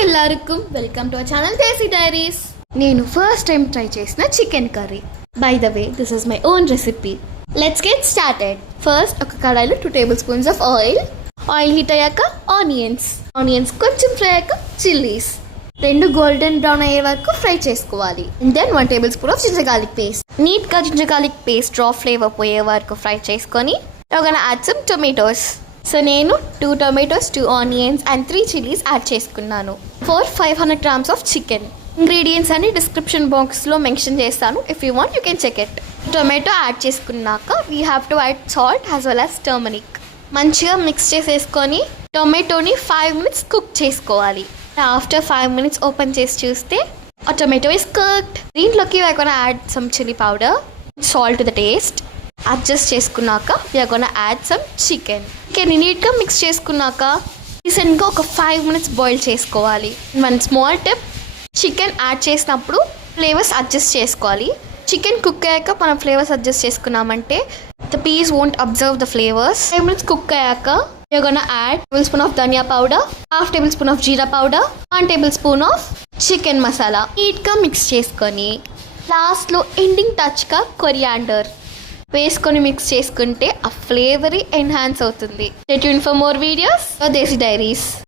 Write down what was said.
ಎಲ್ಲರಿಗೂ welcome to our channel Desi diaries. నేను first time try చేసిన chicken curry. By the way this is my own recipe. Let's get started. First ఒక కడాయిలో 2 tablespoons of oil heat అయ్యాక onions కొంచెం fry అయ్యాక chillies 2 golden brown అయ్యే వరకు fry చేసుకోవాలి. Then 1 tablespoon of ginger garlic paste. నీట్గా ginger garlic paste raw flavour పోయే వరకు ఫ్రై చేసుకొని యాడ్ సమ్ టొమాటోస్. సో నేను 2 tomatoes, 2 onions and 3 chillies add చేసుకున్నాను. 500 grams ఆఫ్ చికెన్. ఇంగ్రీడియంట్స్ అన్ని డిస్క్రిప్షన్ బాక్స్లో మెన్షన్ చేస్తాను. If you want you can check it. Tomato add చేసుకున్నాక we have to add salt as well as turmeric. మంచిగా mix చేసేసుకొని టొమాటోని 5 minutes cook చేసుకోవాలి. After 5 minutes open చేసి చూస్తే ఆ టొమాటో ఇస్ కుక్డ్. దీంట్లోకి add some chilli powder, salt to the taste. Adjust చేసుకున్నాక యాడ్ సమ్ చికెన్. నీట్గా మిక్స్ చేసుకున్నాక రీసెంట్గా ఒక 5 minutes బాయిల్ చేసుకోవాలి. 1 స్మాల్ టిప్, చికెన్ యాడ్ చేసినప్పుడు ఫ్లేవర్స్ అడ్జస్ట్ చేసుకోవాలి. చికెన్ కుక్ అయ్యాక మనం ఫ్లేవర్స్ అడ్జస్ట్ చేసుకున్నామంటే the piece won't observe the flavours. 5 minutes cook అయ్యాక add tablespoon of dhaniya powder, ½ tablespoon of jeera powder, 1 tablespoon of chicken masala. నీట్గా మిక్స్ చేసుకొని లాస్ట్లో ఎండింగ్ టచ్గా కొరియాండర్ వేసుకొని మిక్స్ చేసుకుంటే ఆ ఫ్లేవరీ ఎన్హాన్స్ అవుతుంది. Stay tuned for more videos. Desi diaries.